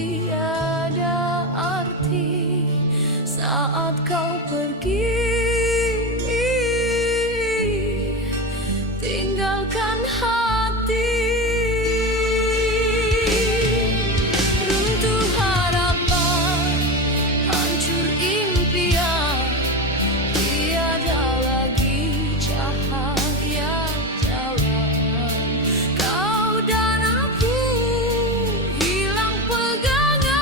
tiada arti saat kau pergi, tinggalkan hati. Runtuh harapan, hancur impian, tiada lagi cahaya jalan. Kau dan aku hilang pegangan.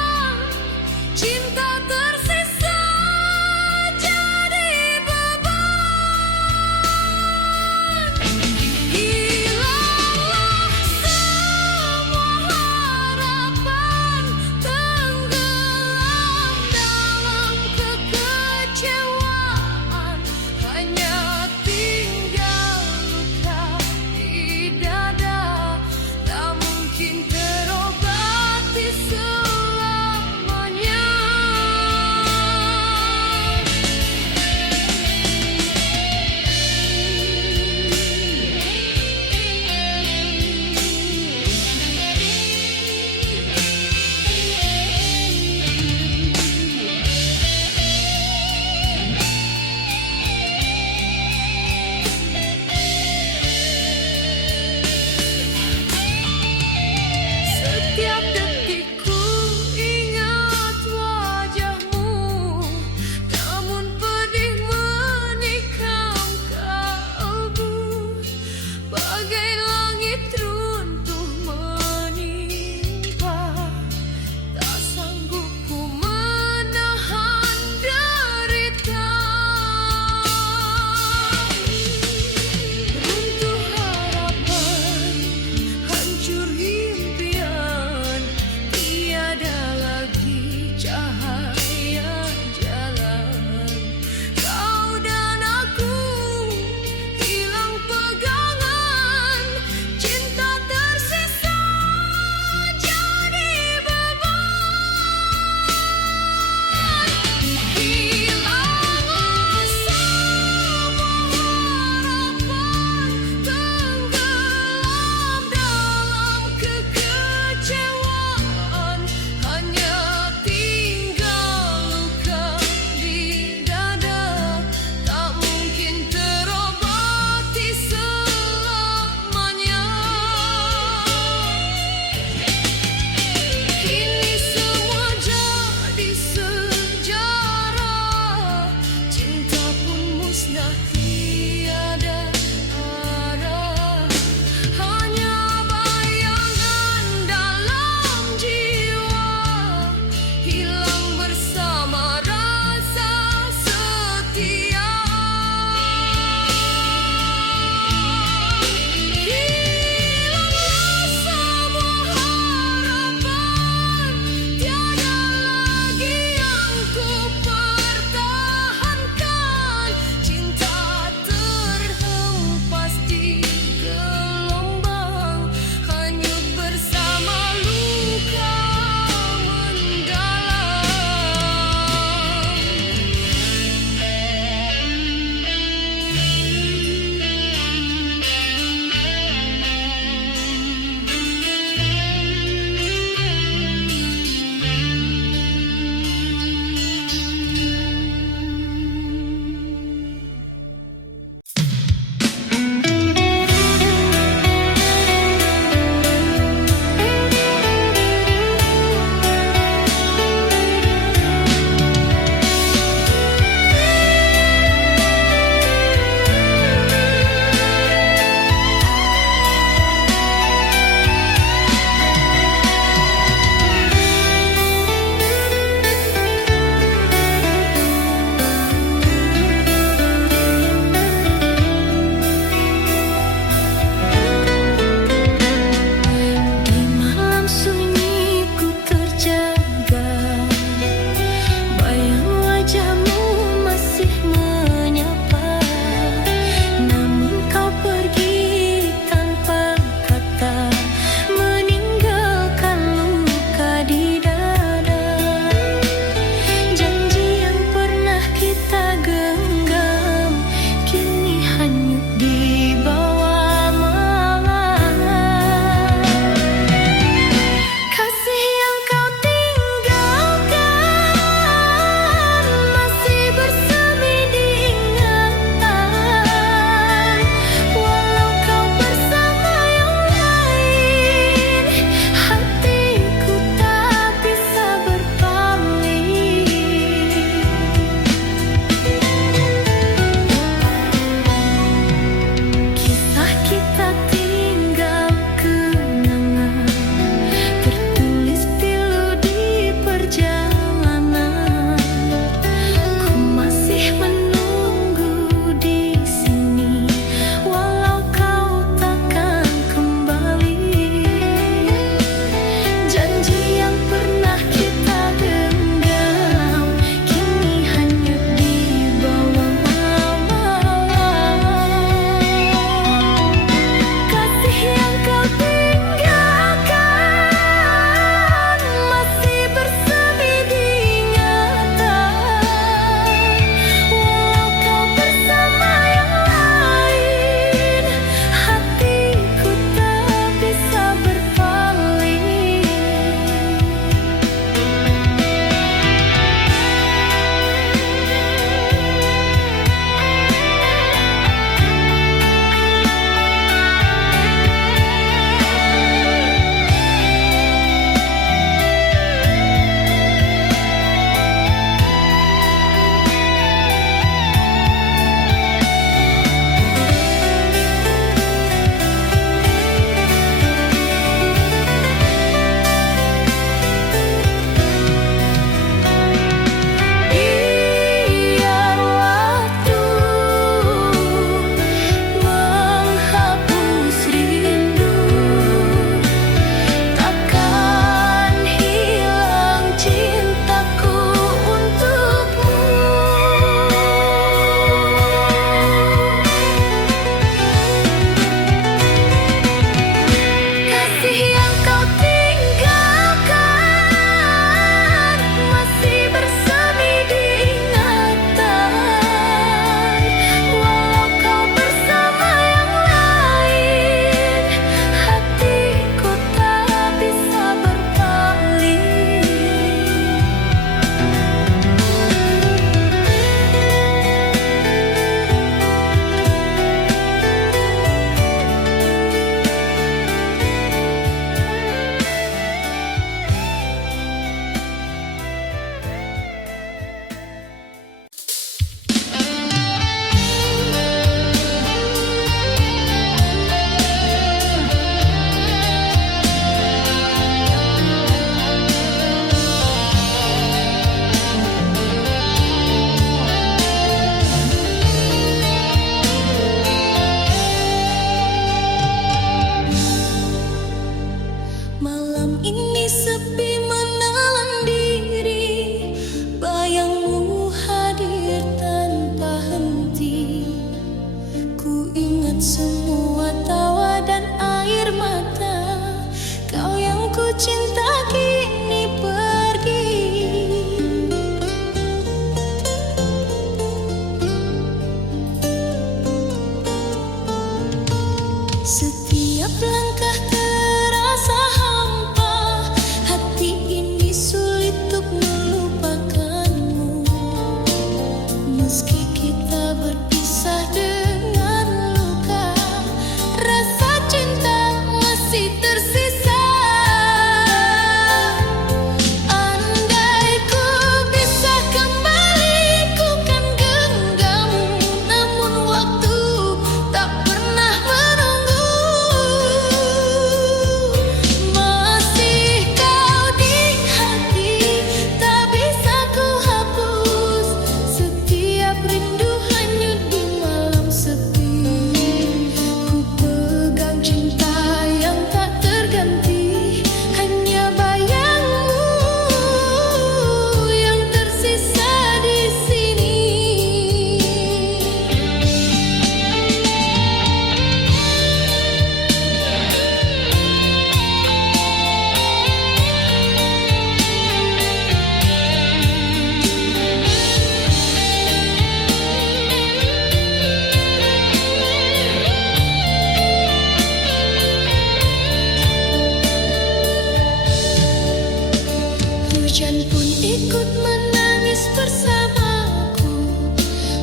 Hujan pun ikut menangis bersamaku,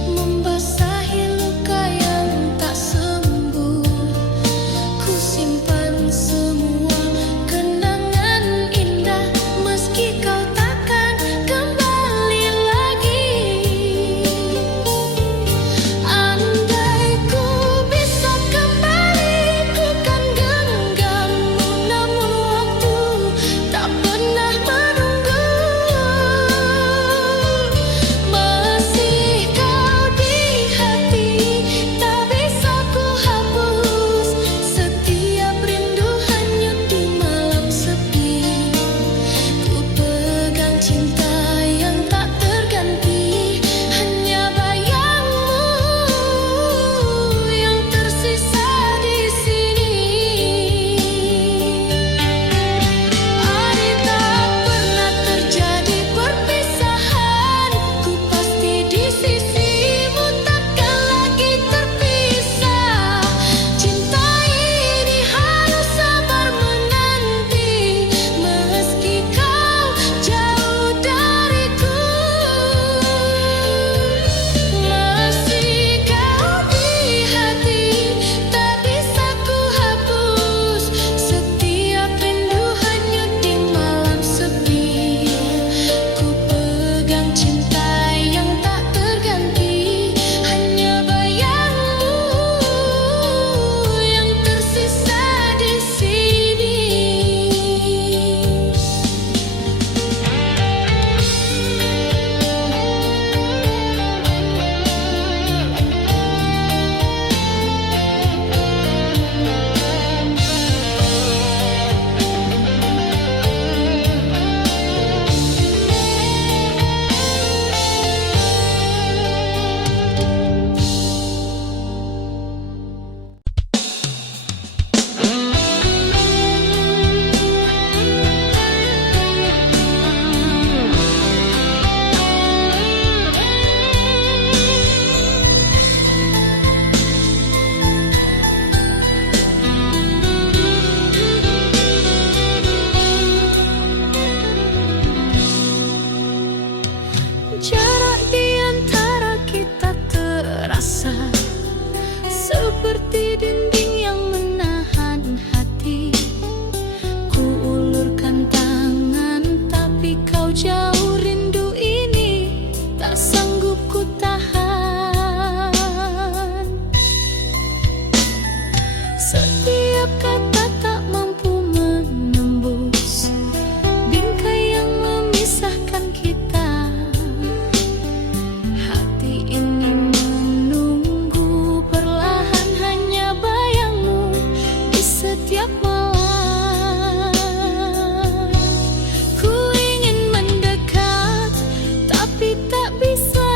membasahi luka yang tak sembuh. Ku simpan semua kenangan indah, meski kau takkan kembali lagi. Andai ku bisa kembali, ku kan genggammu, namun waktu tak pernah menunggu. Masih kau di hati, tak bisa ku hapus. Setiap rindu hanyut di malam sepi. Ku pegang cinta yang tak terganti, hanya bayangmu yang tersisa di sini. Andai tak pernah terjadi perpisahan, ku pasti di sisimu, takkan lagi terpisah. Cinta ini harus sabar menanti, meski kau jauh dariku. Masih kau di hati, tak bisa ku hapus. Setiap rindu hanyut di malam sepi. Ku pegang cinta yang tak terganti, hanya bayangmu yang tersisa di sini. Jarak di antara kita terasa seperti dinding yang menahan hati. Ku ulurkan tangan, tapi kau jauh. Rindu ini tak sanggup ku tahan. Setiap kata tak mampu menembus bingkai yang memisahkan kita. Hati ini menunggu perlahan, hanya bayangmu di setiap malam. Ku ingin mendekat, tapi tak bisa.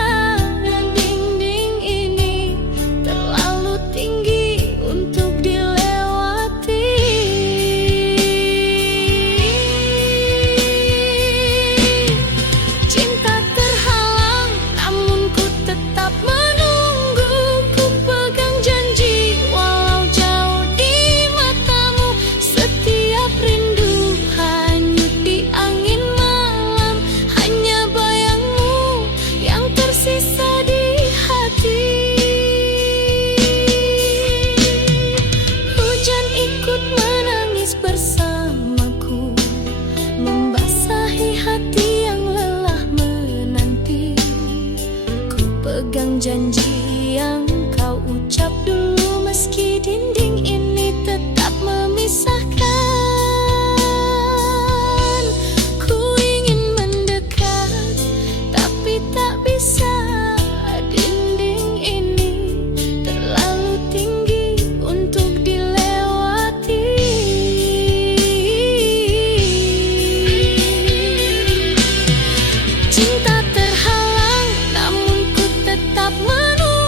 Dinding ini terlalu tinggi untuk dilewati. Cinta terhalang, namun ku tetap menunggu. Ku pegang janji, walau jauh di matamu. Setiap rindu hanyut di angin malam, hanya bayangmu yang tersisa di hati. Hujan ikut menangis bersamaku, membasahi hati yang lelah menanti. Ku pegang janji yang kau ucap dulu, meski dinding ini tetap memisahkan. Ku ingin mendekat, tapi tak bisa. Dinding ini terlalu tinggi untuk dilewati. Cinta terhalang, namun ku tetap menunggu.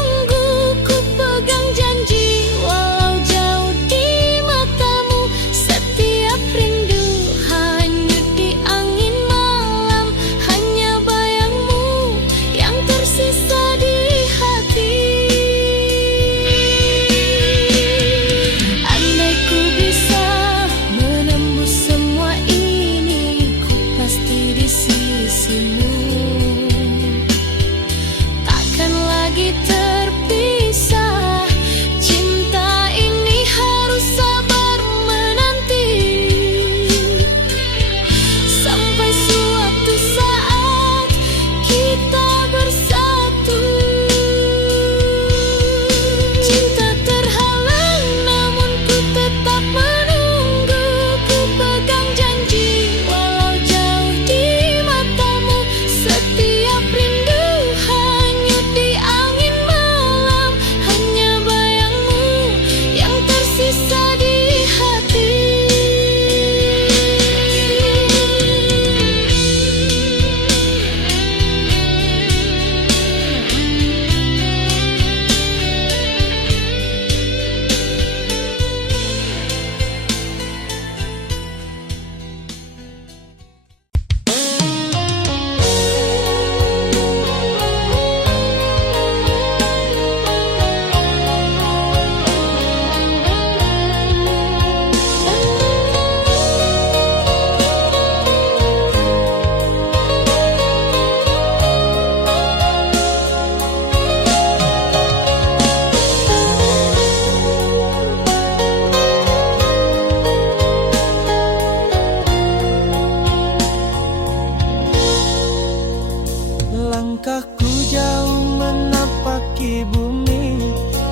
Langkahku jauh menapaki bumi,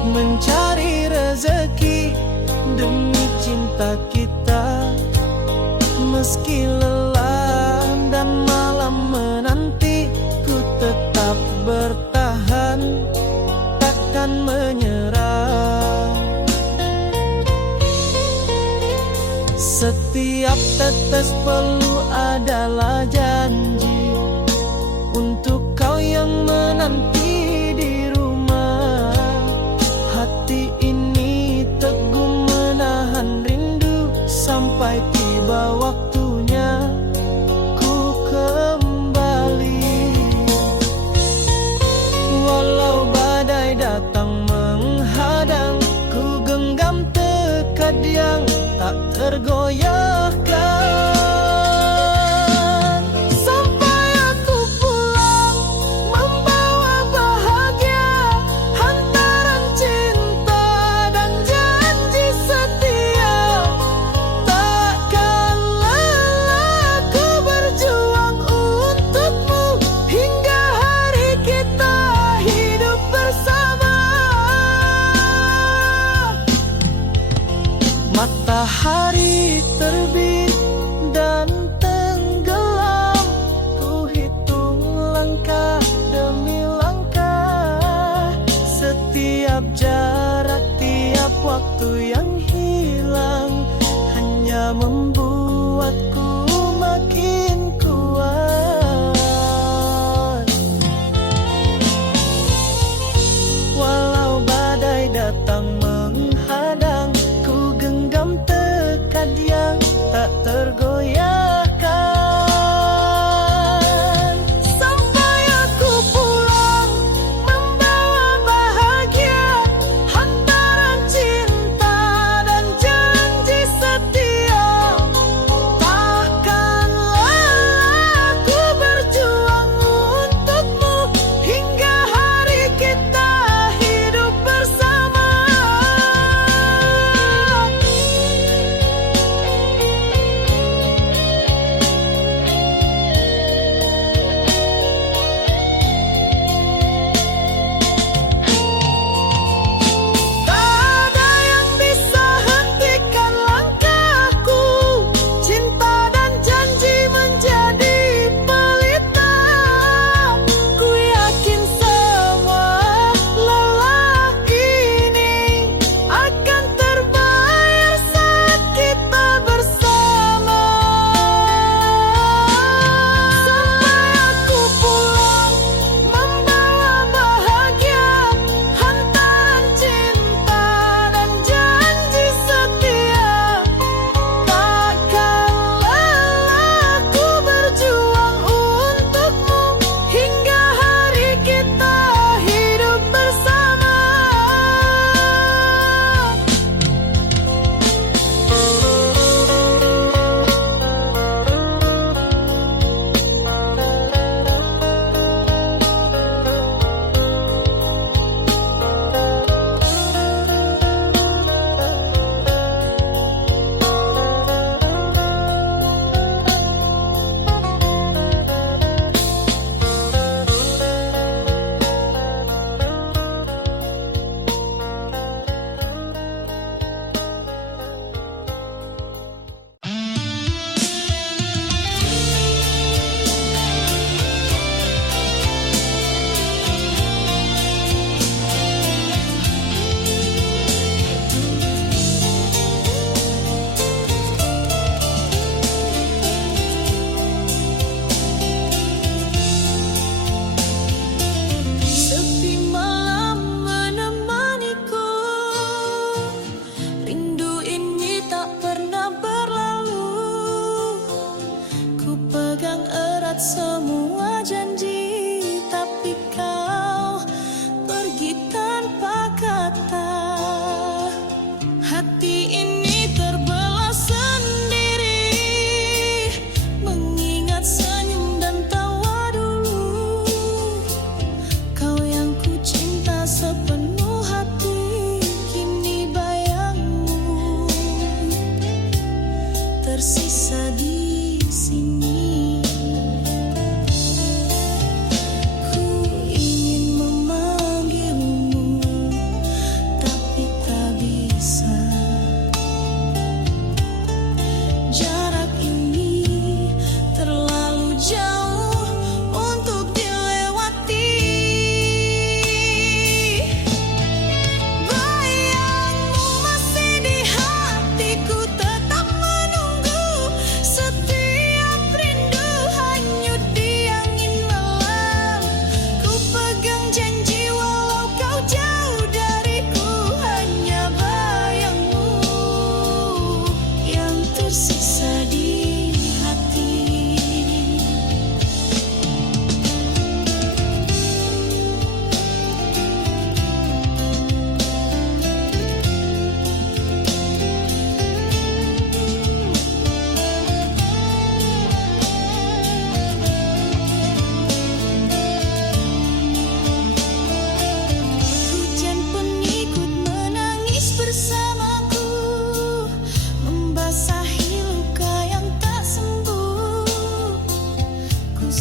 mencari rezeki demi cinta kita. Meski lelah dan malam menanti, ku tetap bertahan, takkan menyerah. Setiap tetes peluh adalah janji untuk kau yang menanti di rumah. Hati ini teguh menahan rindu sampai tiba waktunya ku kembali. Walau badai datang menghadang, ku genggam tekad yang tak tergoyahkan.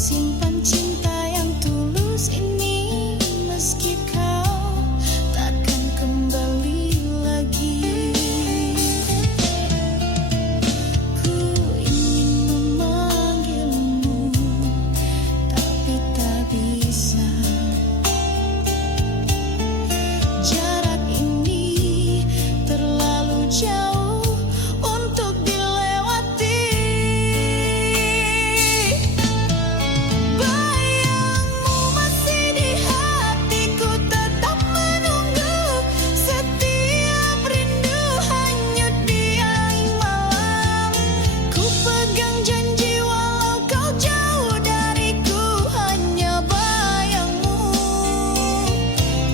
simpan cinta yang tulus ini, meski kau takkan kembali lagi. Ku ingin memanggilmu, tapi tak bisa. Jarak ini terlalu jauh untuk dilewati. Bayangmu masih di hatiku, tetap menunggu. Setiap rindu hanyut di angin malam. Ku pegang janji walau kau jauh dariku, hanya bayangmu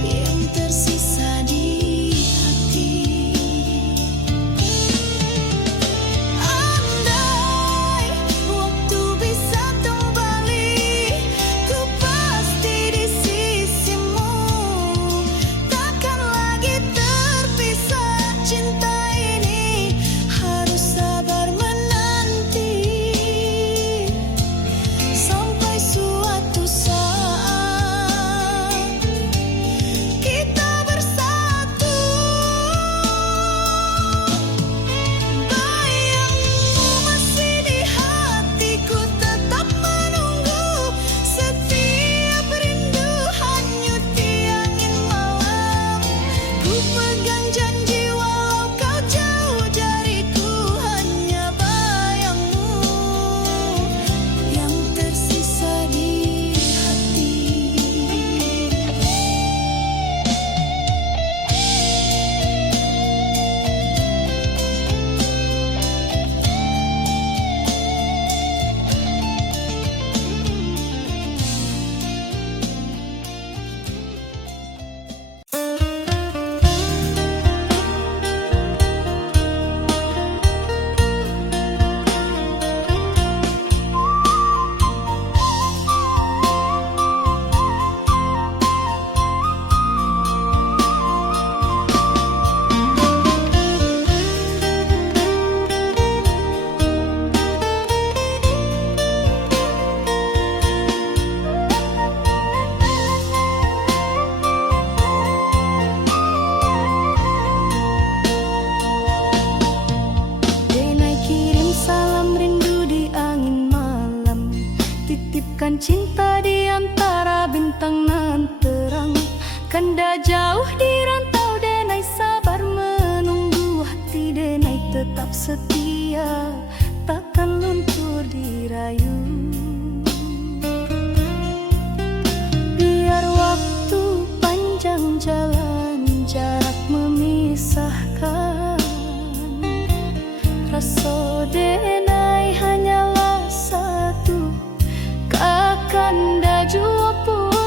yang tersisa di hati. Andai waktu bisa kembali, ku pasti di sisimu. Takkan lagi terpisah, cinta ini harus sabar menanti. Sampai suatu saat kita bersatu. Bayangmu masih di hatiku, tetap menunggu. Setiap rindu hanyut di angin malam. Ku pegang janji walau kau jauh dariku, hanya bayangmu yang tersisa di hati. Denai kirim salam rindu di angin malam, titipkan cinta di antara bintang nan terang. Kanda jauh di rantau, Denai sabar menunggu. Hati Denai tetap setia, takkan luntur dirayu. Biar waktu panjang jalan, jarak memisahkan. Rasa Denai hanyalah satu, kakanda jua pulang.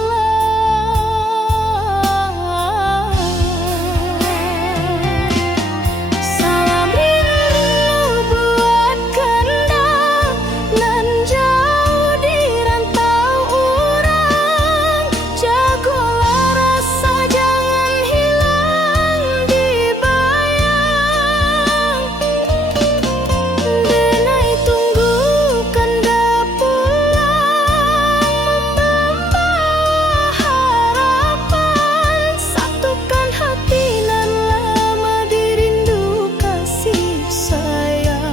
Salam rindu buat kanda nan jauh di rantau urang. Jagolah rasa jangan hilang di bayang. Denai tunggu kanda pulang, membawa harapan. Satukan hati nan lama dirindu kasih sayang.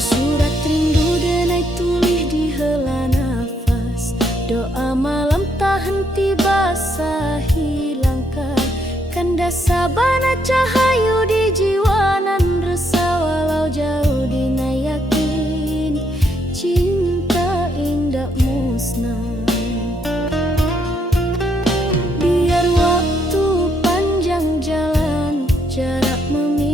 Surat rindu Denai tulis di hela nafas. Doa malam tak henti basahi langkah. Kanda sabana cahayu di jiwa nan resah. Walau jauh Denai yakin cinta indah musnah. Biar waktu panjang jalan, jarak memisahkan.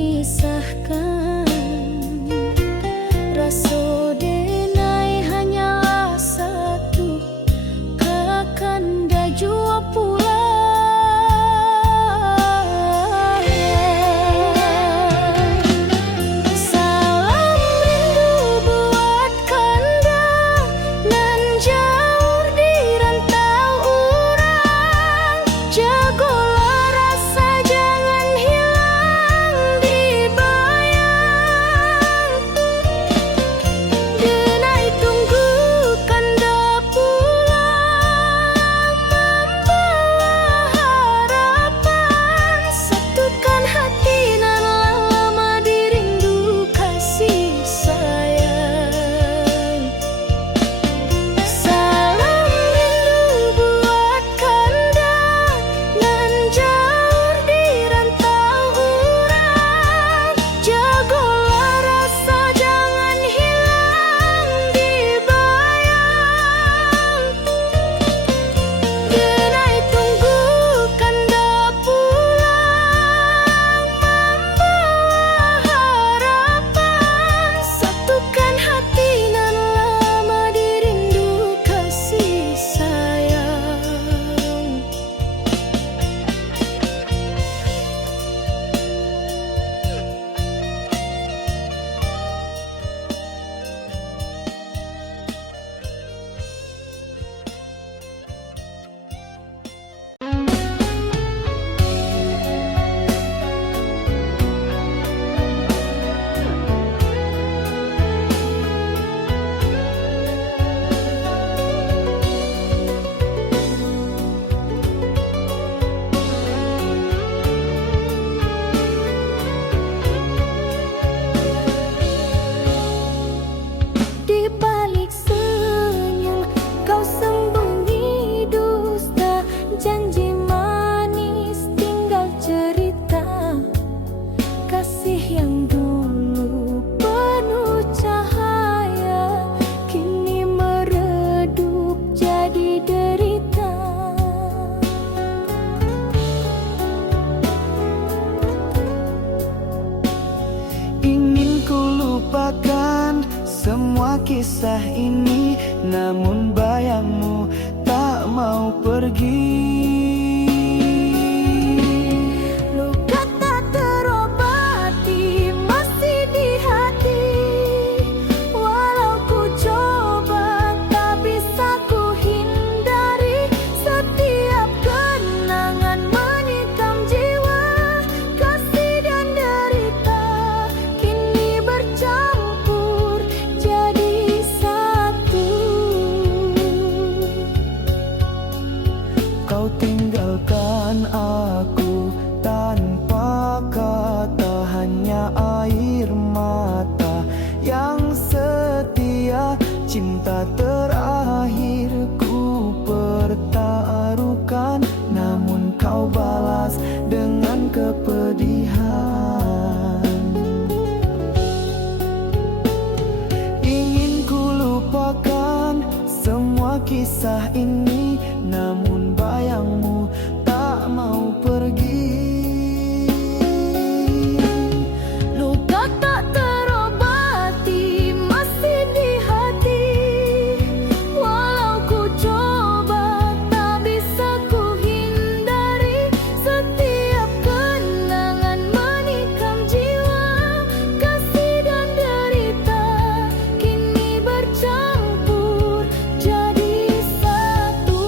semua kisah ini, namun bayangmu tak mau pergi. Luka tak terobati masih di hati. Walau ku coba tak bisa ku hindari. Setiap kenangan menikam jiwa. Kasih dan derita kini bercampur jadi satu. Kau tinggalkan aku tanpa kata, hanya air mata yang setia. Cinta terakhir ku pertaruhkan, namun kau balas dengan kepedihan. Ingin ku lupakan semua kisah ini, namun bayangmu tak mau pergi. Luka tak terobati masih di hati. Walau ku coba tak bisa ku hindari. Setiap kenangan menikam jiwa. Kasih dan derita kini bercampur jadi satu.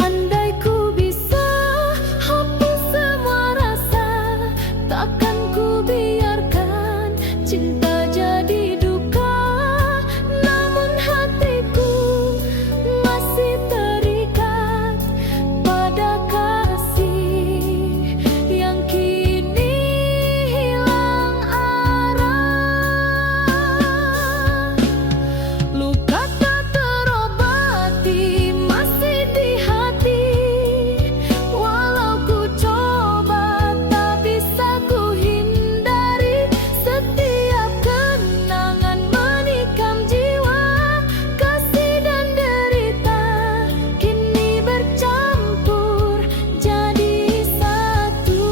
Andai ku bisa hapus semua rasa, takkan ku biarkan cinta jadi duka. Namun hatiku masih terikat pada kasih yang kini hilang arah. Luka tak terobati masih di hati. Walau ku coba tak bisa ku hindari. Setiap kenangan menikam jiwa. Kasih dan derita kini bercampur jadi satu.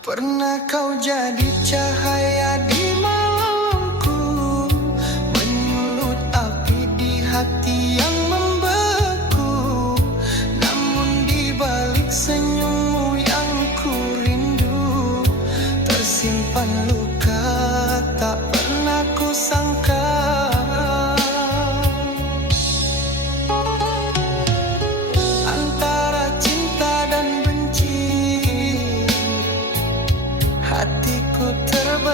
Pernah kau jadi cahaya di malamku, menyulut api di hati yang membeku. Namun di balik senyummu yang ku rindu, tersimpan luka tak pernah ku sangka. Antara cinta dan benci, hatiku terbang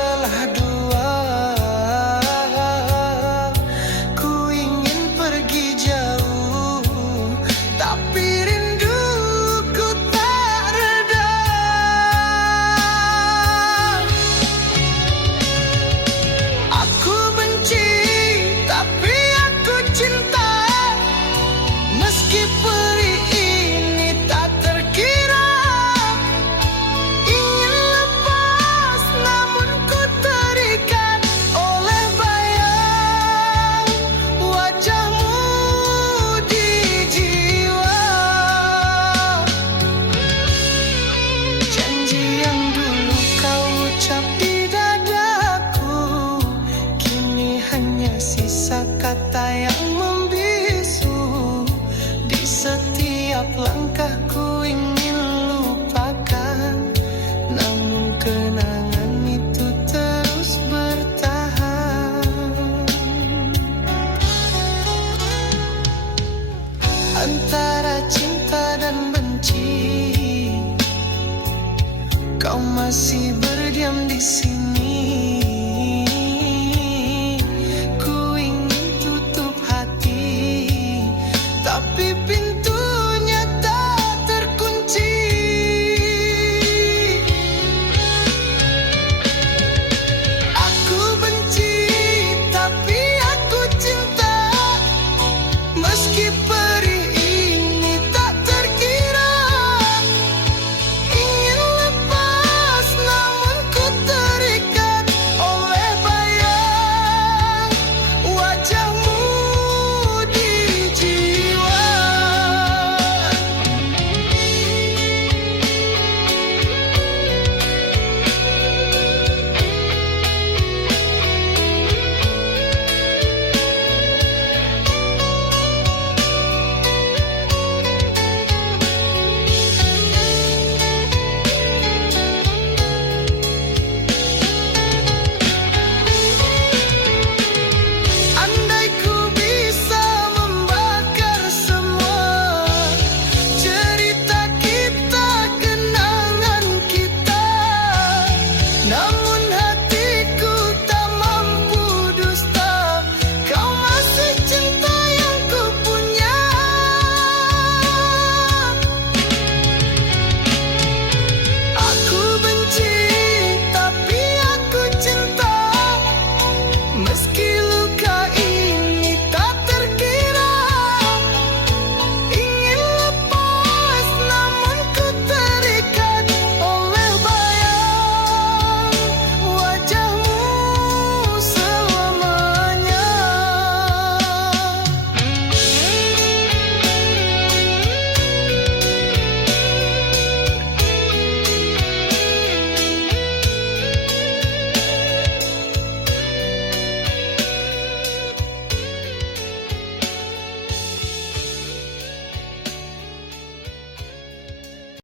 Setiap langkahku ingin lupakan, namun kenangan itu terus bertahan. Antara cinta dan benci, kau masih berdiam di sini.